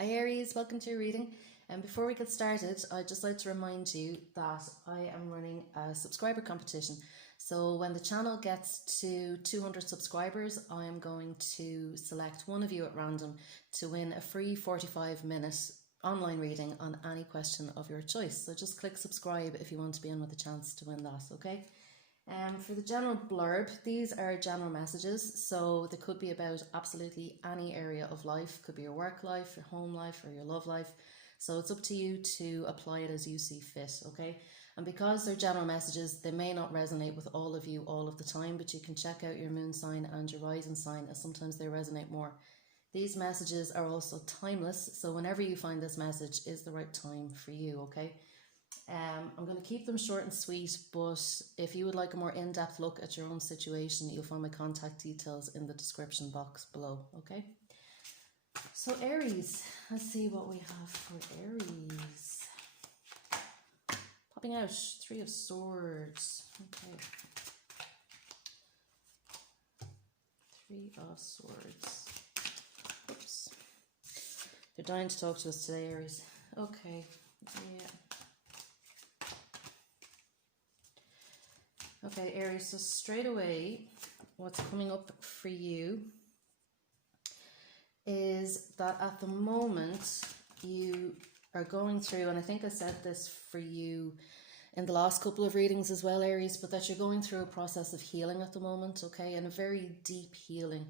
Hi Aries, welcome to your reading. And before we get started, I'd just like to remind you that I am running a subscriber competition. So when the channel gets to 200 subscribers, I am going to select one of you at random to win a free 45-minute online reading on any question of your choice. So just click subscribe if you want to be in with a chance to win that, okay? For the general blurb, these are general messages, so they could be about absolutely any area of life. Could be your work life, your home life, or your love life. So it's up to you to apply it as you see fit, okay? And because they're general messages, they may not resonate with all of you all of the time, but you can check out your moon sign and your rising sign, as sometimes they resonate more. These messages are also timeless, so whenever you find this message is the right time for you, okay? I'm going to keep them short and sweet, but if you would like a more in-depth look at your own situation, you'll find my contact details in the description box below, okay? So Aries, let's see what we have for Aries. Popping out, 3 of Swords, okay. 3 of Swords. Oops. They're dying to talk to us today, Aries. Okay, yeah. Okay, Aries, so straight away, what's coming up for you is that at the moment you are going through, and I think I said this for you in the last couple of readings as well, Aries, but that you're going through a process of healing at the moment, okay, and a very deep healing.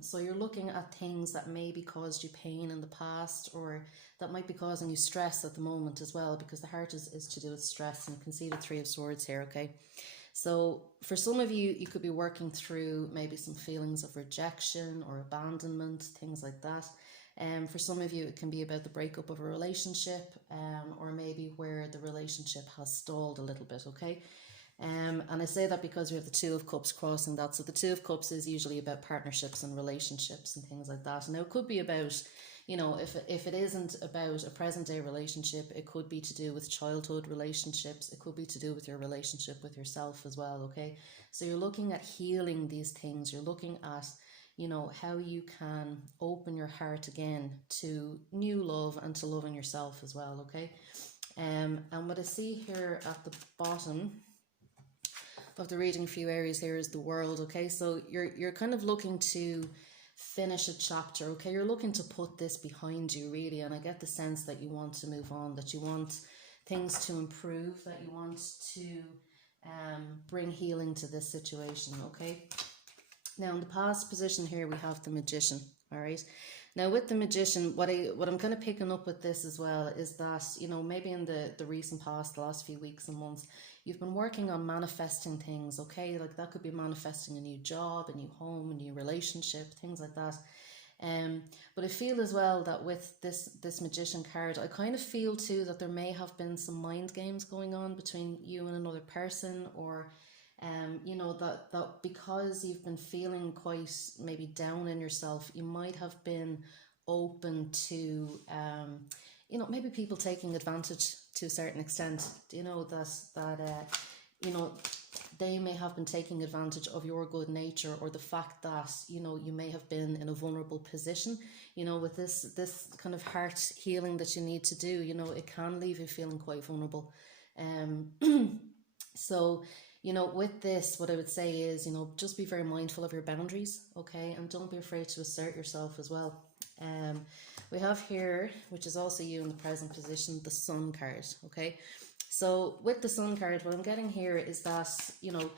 So you're looking at things that maybe caused you pain in the past, or that might be causing you stress at the moment as well, because the heart is to do with stress, and you can see the 3 of Swords here, okay? So for some of you, you could be working through maybe some feelings of rejection or abandonment, things like that. For some of you, it can be about the breakup of a relationship, or maybe where the relationship has stalled a little bit, okay? And I say that because we have the 2 of Cups crossing that. So the 2 of Cups is usually about partnerships and relationships and things like that. And now it could be about, you know, if it isn't about a present day relationship, it could be to do with childhood relationships. It could be to do with your relationship with yourself as well, okay? So you're looking at healing these things. You're looking at, you know, how you can open your heart again to new love and to loving yourself as well, okay? And what I see here at the bottom of the reading for you, Aries, here is the World, okay? So you're kind of looking to finish a chapter, okay? You're looking to put this behind you, really, and I get the sense that you want to move on, that you want things to improve, that you want to bring healing to this situation, okay? Now, in the past position here, we have the Magician, all right? Now, with the Magician, what I'm kind of picking up with this as well is that, you know, maybe in the recent past, the last few weeks and months, you've been working on manifesting things, okay? Like that could be manifesting a new job, a new home, a new relationship, things like that. But I feel as well that with this Magician card, I kind of feel too that there may have been some mind games going on between you and another person, or you know, that because you've been feeling quite maybe down in yourself, you might have been open to you know, maybe people taking advantage to a certain extent. You know, that you know, they may have been taking advantage of your good nature, or the fact that, you know, you may have been in a vulnerable position, you know, with this kind of heart healing that you need to do. You know, it can leave you feeling quite vulnerable. So, you know, with this, what I would say is, you know, just be very mindful of your boundaries, okay? And don't be afraid to assert yourself as well. We have here, which is also you in the present position, the Sun card, okay? So with the Sun card, what I'm getting here is that, you know,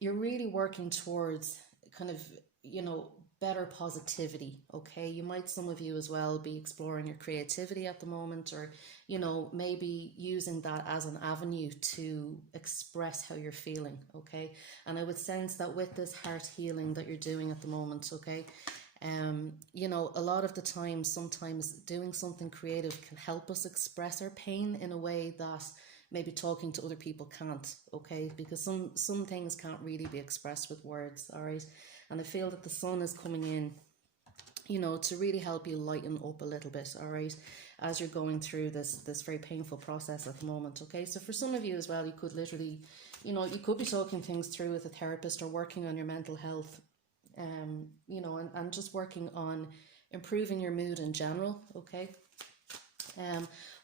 you're really working towards kind of, you know, better positivity, okay? You might, some of you as well, be exploring your creativity at the moment, or, you know, maybe using that as an avenue to express how you're feeling, okay? And I would sense that with this heart healing that you're doing at the moment, okay, you know, a lot of the time, sometimes doing something creative can help us express our pain in a way that maybe talking to other people can't, okay? Because some things can't really be expressed with words, all right? And I feel that the Sun is coming in, you know, to really help you lighten up a little bit, all right, as you're going through this very painful process at the moment, okay? So for some of you as well, you could literally, you know, you could be talking things through with a therapist, or working on your mental health, you know, and just working on improving your mood in general, okay?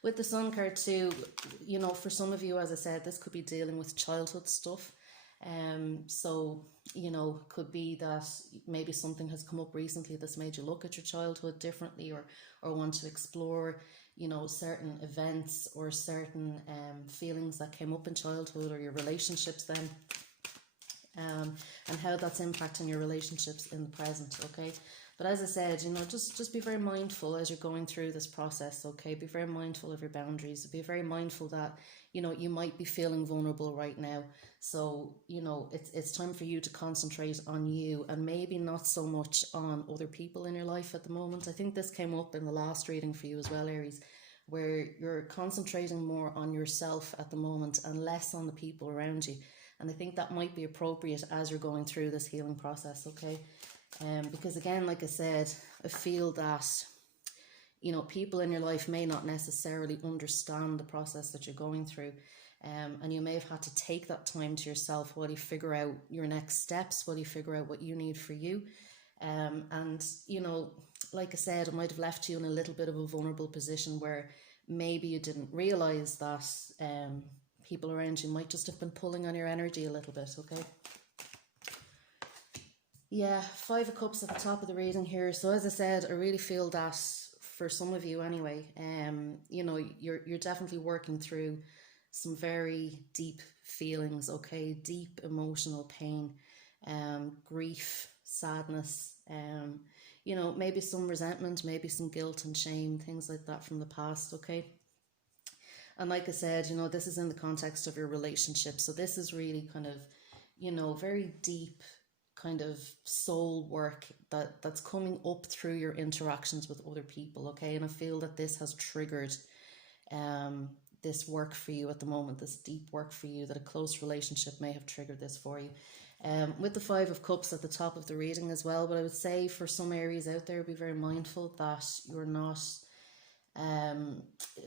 With the Sun card too, you know, for some of you, as I said, this could be dealing with childhood stuff. So, you know, could be that maybe something has come up recently that's made you look at your childhood differently, or want to explore, you know, certain events or certain feelings that came up in childhood, or your relationships then, and how that's impacting your relationships in the present, okay? But as I said, you know, just be very mindful as you're going through this process, okay? Be very mindful of your boundaries. Be very mindful that, you know, you might be feeling vulnerable right now. So, you know, it's time for you to concentrate on you, and maybe not so much on other people in your life at the moment. I think this came up in the last reading for you as well, Aries, where you're concentrating more on yourself at the moment and less on the people around you. And I think that might be appropriate as you're going through this healing process, okay? Because again, like I said, I feel that, you know, people in your life may not necessarily understand the process that you're going through. And you may have had to take that time to yourself while you figure out your next steps, while you figure out what you need for you. And, you know, like I said, it might have left you in a little bit of a vulnerable position where maybe you didn't realize that people around you might just have been pulling on your energy a little bit, okay? Yeah, 5 of Cups at the top of the reading here. So as I said, I really feel that for some of you anyway, you know, you're definitely working through some very deep feelings, okay? Deep emotional pain, grief, sadness, you know, maybe some resentment, maybe some guilt and shame, things like that from the past, okay? And like I said, you know, this is in the context of your relationship. So this is really kind of, you know, very deep kind of soul work that's coming up through your interactions with other people, okay? And I feel that this has triggered this work for you at the moment, this deep work for you, that a close relationship may have triggered this for you. With the 5 of Cups at the top of the reading as well, but I would say for some Aries out there, be very mindful that you're not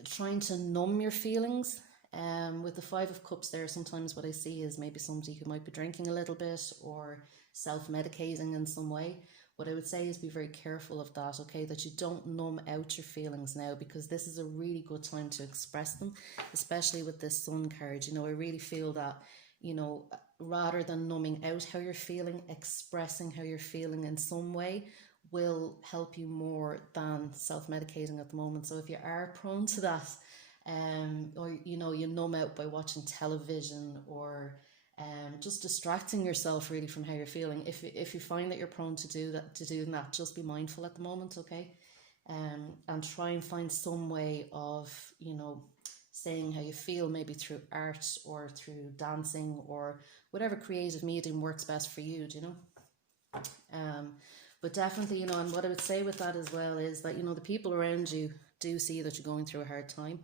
trying to numb your feelings. With the 5 of Cups there, sometimes what I see is maybe somebody who might be drinking a little bit or self-medicating in some way. What I would say is be very careful of that, okay? That you don't numb out your feelings now, because this is a really good time to express them, especially with this Sun card. You know, I really feel that, you know, rather than numbing out how you're feeling, expressing how you're feeling in some way will help you more than self-medicating at the moment. So if you are prone to that, or, you know, you numb out by watching television or just distracting yourself really from how you're feeling. If you find that you're prone to do that, just be mindful at the moment, okay? And try and find some way of, you know, saying how you feel, maybe through art or through dancing or whatever creative medium works best for you, do you know? But definitely, you know, and what I would say with that as well is that, you know, the people around you do see that you're going through a hard time.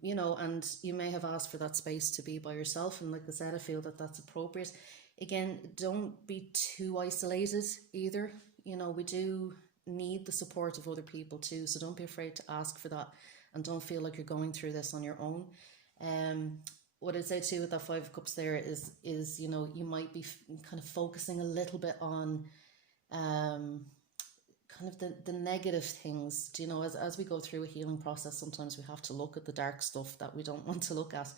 You know, and you may have asked for that space to be by yourself, and like I said, I feel that that's appropriate. Again, don't be too isolated either. You know, we do need the support of other people too, so don't be afraid to ask for that, and don't feel like you're going through this on your own. What I'd say too with that 5 of Cups there is you know, you might be kind of focusing a little bit on kind of the negative things. Do you know, as we go through a healing process, sometimes we have to look at the dark stuff that we don't want to look at,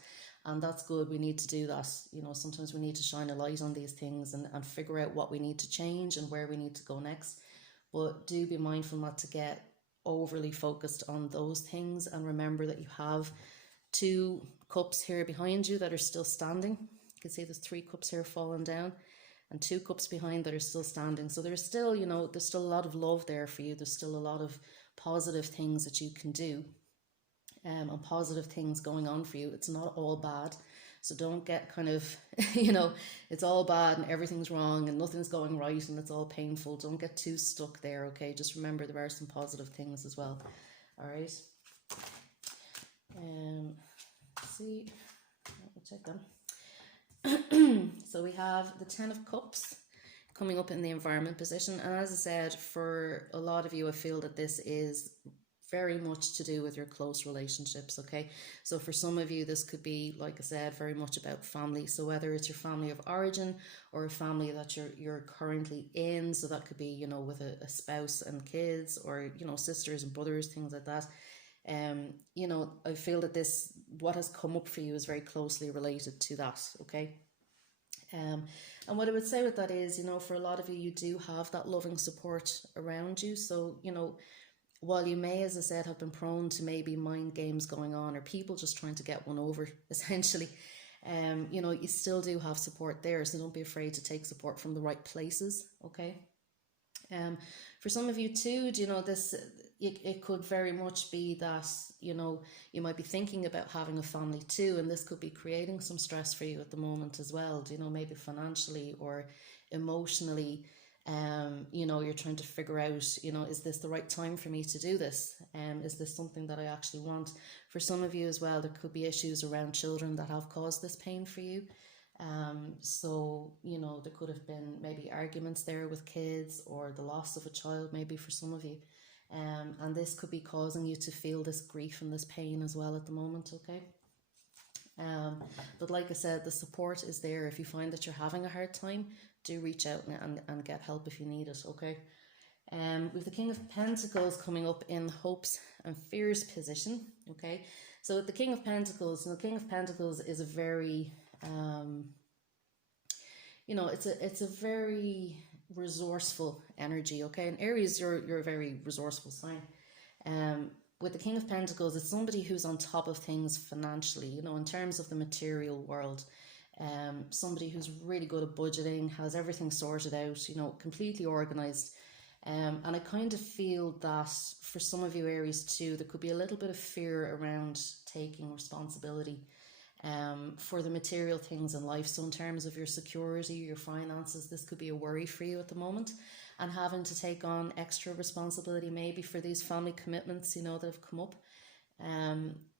and that's good. We need to do that. You know, sometimes we need to shine a light on these things and figure out what we need to change and where we need to go next. But do be mindful not to get overly focused on those things, and remember that you have 2 cups here behind you that are still standing. You can see there's 3 cups here falling down, and 2 cups behind that are still standing. So there's still, you know, there's still a lot of love there for you. There's still a lot of positive things that you can do, and positive things going on for you. It's not all bad. So don't get kind of, you know, it's all bad and everything's wrong and nothing's going right and it's all painful. Don't get too stuck there, okay? Just remember there are some positive things as well. All right. Let's see. Let me check them. So we have the 10 of Cups coming up in the environment position, and as I said, for a lot of you, I feel that this is very much to do with your close relationships, okay? So for some of you, this could be, like I said, very much about family. So whether it's your family of origin or a family that you're currently in, so that could be, you know, with a spouse and kids, or, you know, sisters and brothers, things like that. You know, I feel that this, what has come up for you, is very closely related to that, okay? And what I would say with that is, you know, for a lot of you, you do have that loving support around you. So, you know, while you may, as I said, have been prone to maybe mind games going on, or people just trying to get one over, essentially, you know, you still do have support there. So don't be afraid to take support from the right places, okay? For some of you too, you know, this, it could very much be that, you know, you might be thinking about having a family too, and this could be creating some stress for you at the moment as well, you know, maybe financially or emotionally. You know, you're trying to figure out, you know, is this the right time for me to do this? Is this something that I actually want? For some of you as well, there could be issues around children that have caused this pain for you. So, you know, there could have been maybe arguments there with kids, or the loss of a child maybe for some of you. And this could be causing you to feel this grief and this pain as well at the moment, okay? But like I said, the support is there. If you find that you're having a hard time, do reach out and get help if you need it, okay? With the King of Pentacles coming up in hopes and fears position, okay? So with the King of Pentacles, the King of Pentacles is a very, you know, it's a very resourceful energy, okay? And Aries, you're a very resourceful sign. With the King of Pentacles, it's somebody who's on top of things financially, you know, in terms of the material world. Somebody who's really good at budgeting, has everything sorted out, you know, completely organized. And I kind of feel that for some of you Aries too, there could be a little bit of fear around taking responsibility for the material things in life. So in terms of your security, your finances, this could be a worry for you at the moment, and having to take on extra responsibility maybe for these family commitments, you know, that have come up.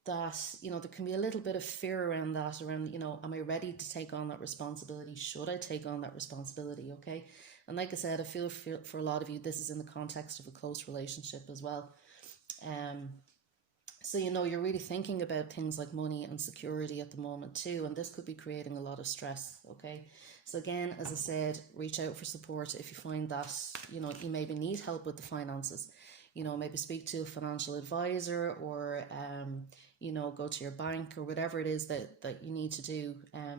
That, you know, there can be a little bit of fear around that, around, you know, am I ready to take on that responsibility? Should I take on that responsibility? Okay. And like I said, I feel for a lot of you, this is in the context of a close relationship as well. So, you know, you're really thinking about things like money and security at the moment too, and this could be creating a lot of stress, okay? So again, as I said, reach out for support if you find that, you know, you maybe need help with the finances. You know, maybe speak to a financial advisor, or, you know, go to your bank, or whatever it is that you need to do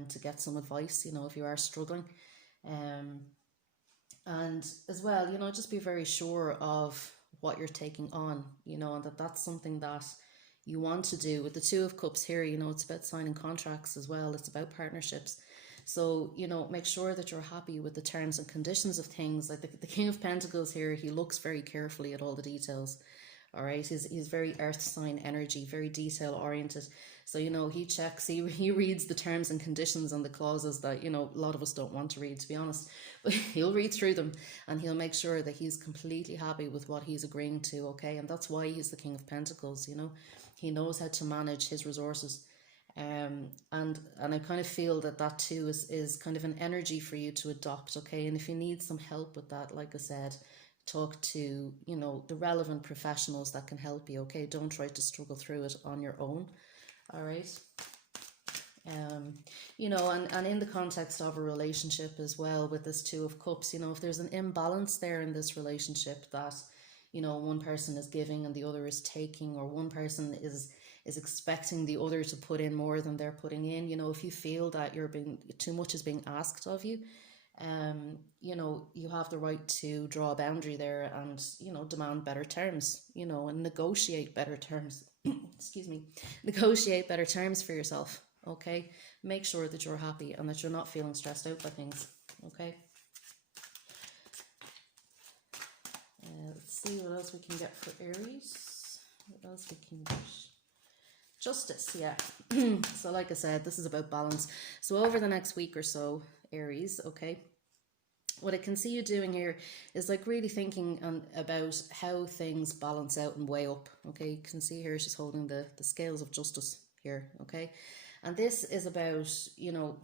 to get some advice, you know, if you are struggling. And as well, you know, just be very sure of what you're taking on, you know, and that's something that you want to do. With the Two of Cups here, you know, it's about signing contracts as well. It's about partnerships. So, you know, make sure that you're happy with the terms and conditions of things. Like the King of Pentacles here, he looks very carefully at all the details. All right, he's very earth sign energy, very detail oriented. So, you know, he checks, he reads the terms and conditions and the clauses that, you know, a lot of us don't want to read, to be honest. But he'll read through them, and he'll make sure that he's completely happy with what he's agreeing to, okay? And that's why he's the King of Pentacles, you know. He knows how to manage his resources. And I kind of feel that too is kind of an energy for you to adopt, okay? And if you need some help with that, like I said, talk to, you know, the relevant professionals that can help you, okay? Don't try to struggle through it on your own, all right? You know, and in the context of a relationship as well, with this Two of Cups, you know, if there's an imbalance there in this relationship, that, you know, one person is giving and the other is taking, or one person is expecting the other to put in more than they're putting in, you know, if you feel that too much is being asked of you, you know, you have the right to draw a boundary there and, you know, demand better terms, you know, and negotiate better terms. Excuse me, negotiate better terms for yourself, okay? Make sure that you're happy and that you're not feeling stressed out by things, okay? Let's see what else we can get for Aries. What else we can get? Justice, yeah. So like I said, this is about balance. So over the next week or so, Aries, okay, what I can see you doing here is like really thinking about how things balance out and weigh up, okay? You can see here she's holding the scales of justice here, okay? And this is about, you know,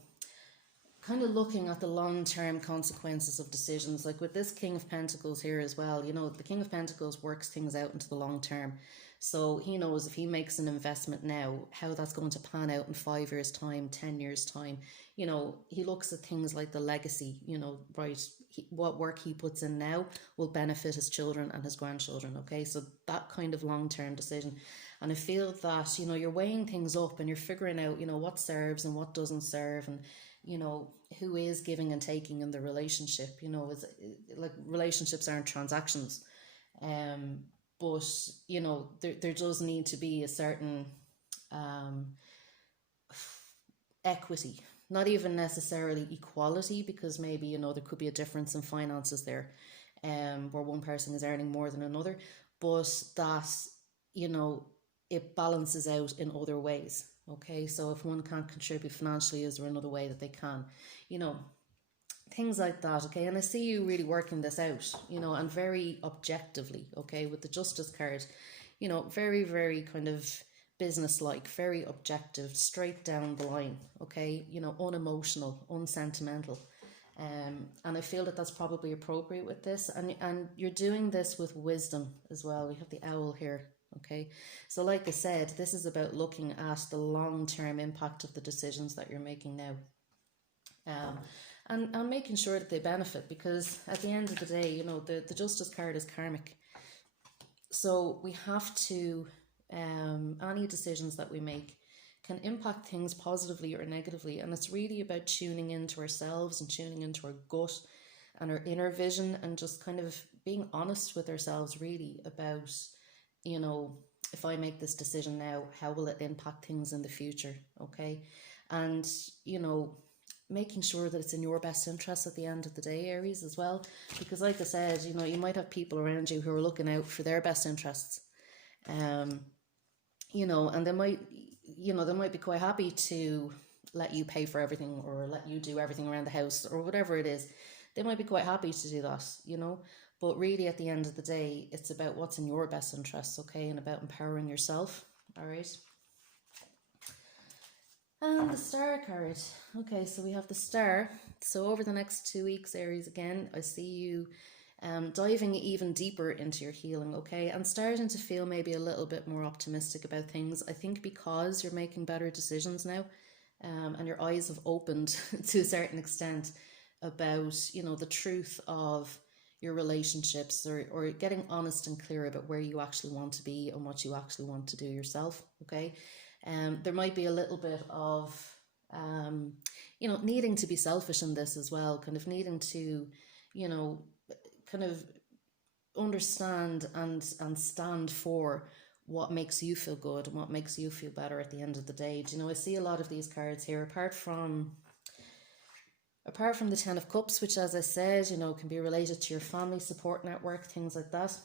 kind of looking at the long-term consequences of decisions. Like with this King of Pentacles here as well, you know, the King of Pentacles works things out into the long term. So he knows if he makes an investment now, how that's going to pan out in 5 years time, 10 years time. You know, he looks at things like the legacy, you know, right, what work he puts in now will benefit his children and his grandchildren. Okay, so that kind of long-term decision. And I feel that, you know, you're weighing things up and you're figuring out, you know, what serves and what doesn't serve, and you know, who is giving and taking in the relationship. You know, is like, relationships aren't transactions, but you know, there does need to be a certain equity, not even necessarily equality, because maybe, you know, there could be a difference in finances there, where one person is earning more than another, but that, you know, it balances out in other ways. Okay, so if one can't contribute financially, is there another way that they can? You know, things like that. Okay, and I see you really working this out, you know, and very objectively. Okay, with the Justice card, you know, very, very kind of business-like, very objective, straight down the line. Okay, you know, unemotional, unsentimental. And I feel that that's probably appropriate with this, and you're doing this with wisdom as well. We have the owl here. Okay, so like I said, this is about looking at the long-term impact of the decisions that you're making now, and making sure that they benefit, because at the end of the day, you know, the Justice card is karmic. So we have to, any decisions that we make can impact things positively or negatively, and it's really about tuning into ourselves and tuning into our gut and our inner vision, and just kind of being honest with ourselves really about, you know, if I make this decision now, how will it impact things in the future? Okay, and you know, making sure that it's in your best interest at the end of the day, Aries, as well, because like I said, you know, you might have people around you who are looking out for their best interests, you know, and they might, you know, they might be quite happy to let you pay for everything, or let you do everything around the house, or whatever it is. They might be quite happy to do that, you know, but really at the end of the day, it's about what's in your best interests. Okay, and about empowering yourself. All right. And the Star card. Okay, so we have the Star. So over the next 2 weeks, Aries, again, I see you diving even deeper into your healing, okay, and starting to feel maybe a little bit more optimistic about things. I think because you're making better decisions now, and your eyes have opened to a certain extent about, you know, the truth of your relationships, or getting honest and clear about where you actually want to be and what you actually want to do yourself. Okay, there might be a little bit of you know, needing to be selfish in this as well, kind of needing to, you know, kind of understand and stand for what makes you feel good and what makes you feel better at the end of the day. Do you know, I see a lot of these cards here, apart from the Ten of Cups, which, as I said, you know, can be related to your family support network, things like that.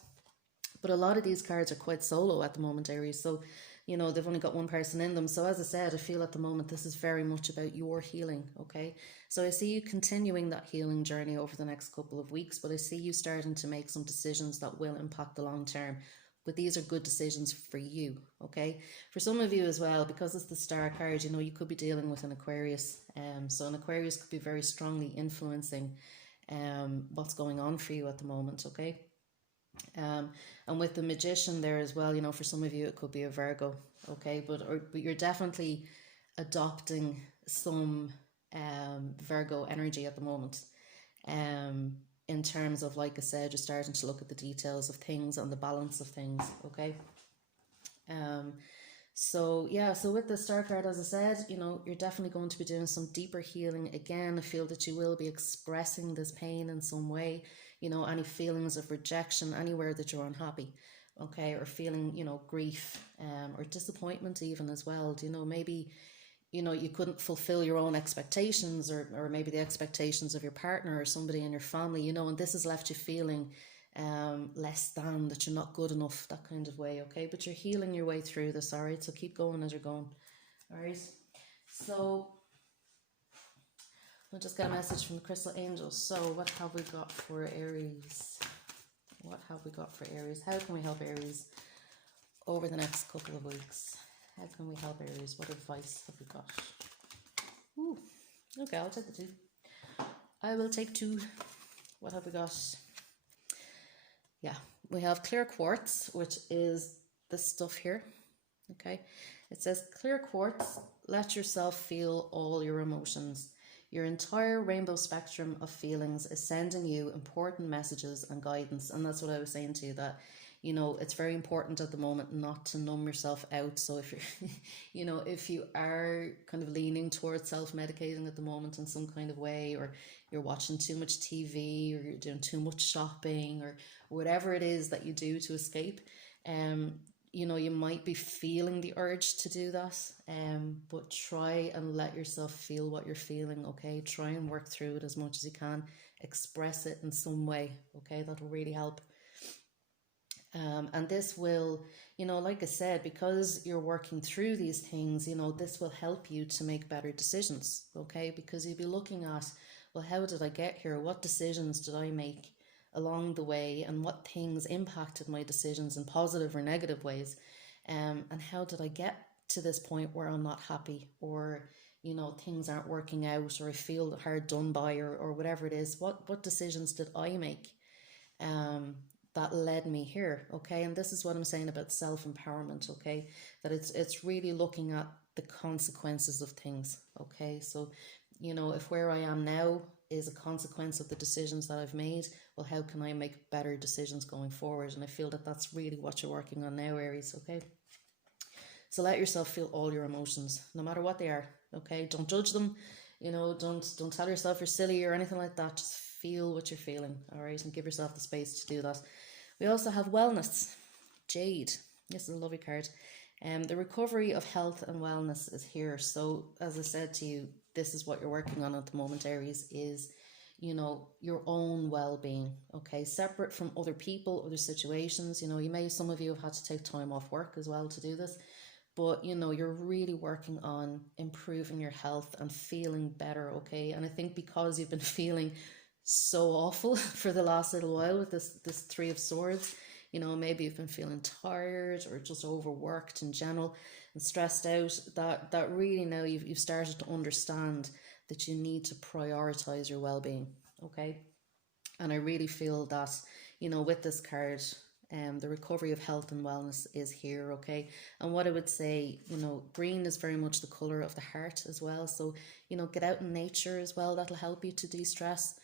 But a lot of these cards are quite solo at the moment, Aries. So, you know, they've only got one person in them. So as I said, I feel at the moment this is very much about your healing, okay? So I see you continuing that healing journey over the next couple of weeks, but I see you starting to make some decisions that will impact the long term. But these are good decisions for you, okay? For some of you as well, because it's the Star card, you know, you could be dealing with an Aquarius. So an Aquarius could be very strongly influencing what's going on for you at the moment, okay? And with the Magician there as well, you know, for some of you it could be a Virgo, okay, but you're definitely adopting some Virgo energy at the moment, in terms of, like I said, you're starting to look at the details of things and the balance of things, okay. So yeah, so with the Star card, as I said, you know, you're definitely going to be doing some deeper healing. Again, I feel that you will be expressing this pain in some way, you know, any feelings of rejection, anywhere that you're unhappy, okay, or feeling, you know, grief, or disappointment even as well. Do you know, maybe, you know, you couldn't fulfill your own expectations, or maybe the expectations of your partner or somebody in your family, you know, and this has left you feeling less than, that you're not good enough, that kind of way, okay, but you're healing your way through this, all right, so keep going as you're going, all right. So we'll just get a message from the Crystal Angels. So what have we got for Aries? What have we got for Aries? How can we help Aries over the next couple of weeks? How can we help Aries? What advice have we got? Ooh, okay, I'll take the two. I will take 2. What have we got? Yeah, we have clear quartz, which is this stuff here. Okay, it says clear quartz, let yourself feel all your emotions. Your entire rainbow spectrum of feelings is sending you important messages and guidance. And that's what I was saying to you, that, you know, it's very important at the moment not to numb yourself out. So if you're, you know, if you are kind of leaning towards self-medicating at the moment in some kind of way, or you're watching too much TV, or you're doing too much shopping, or whatever it is that you do to escape, you know, you might be feeling the urge to do that, but try and let yourself feel what you're feeling, okay? Try and work through it as much as you can. Express it in some way, okay? That will really help. And this will, you know, like I said, because you're working through these things, you know, this will help you to make better decisions, okay? Because you'll be looking at, well, how did I get here? What decisions did I make along the way, and what things impacted my decisions in positive or negative ways, and how did I get to this point where I'm not happy, or, you know, things aren't working out, or I feel hard done by, or whatever it is. What decisions did I make that led me here, okay? And this is what I'm saying about self-empowerment, okay? That it's really looking at the consequences of things, okay? So, you know, if where I am now is a consequence of the decisions that I've made, well, how can I make better decisions going forward? And I feel that that's really what you're working on now, Aries, okay? So let yourself feel all your emotions, no matter what they are, okay? Don't judge them, you know, don't tell yourself you're silly or anything like that. Just feel what you're feeling, all right? And give yourself the space to do that. We also have wellness, Jade. This is a lovely card. The recovery of health and wellness is here. So as I said to you, this is what you're working on at the moment, Aries, is, you know, your own well-being, okay? Separate from other people, other situations. You know, some of you have had to take time off work as well to do this. But, you know, you're really working on improving your health and feeling better, okay? And I think because you've been feeling so awful for the last little while with this 3 of Swords, you know, maybe you've been feeling tired or just overworked in general and stressed out, that really now you've started to understand that you need to prioritize your well-being, okay? And I really feel that, you know, with this card, the recovery of health and wellness is here, okay? And what I would say, you know, green is very much the color of the heart as well. So, you know, get out in nature as well. That'll help you to de-stress.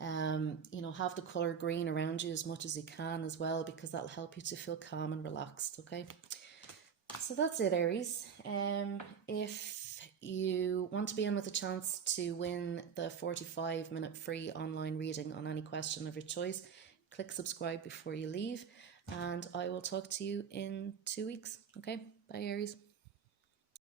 You know, have the color green around you as much as you can as well, because that'll help you to feel calm and relaxed, okay? So that's it, Aries. If you want to be in with a chance to win the 45-minute free online reading on any question of your choice, click subscribe before you leave, and I will talk to you in 2 weeks. Okay, bye, Aries.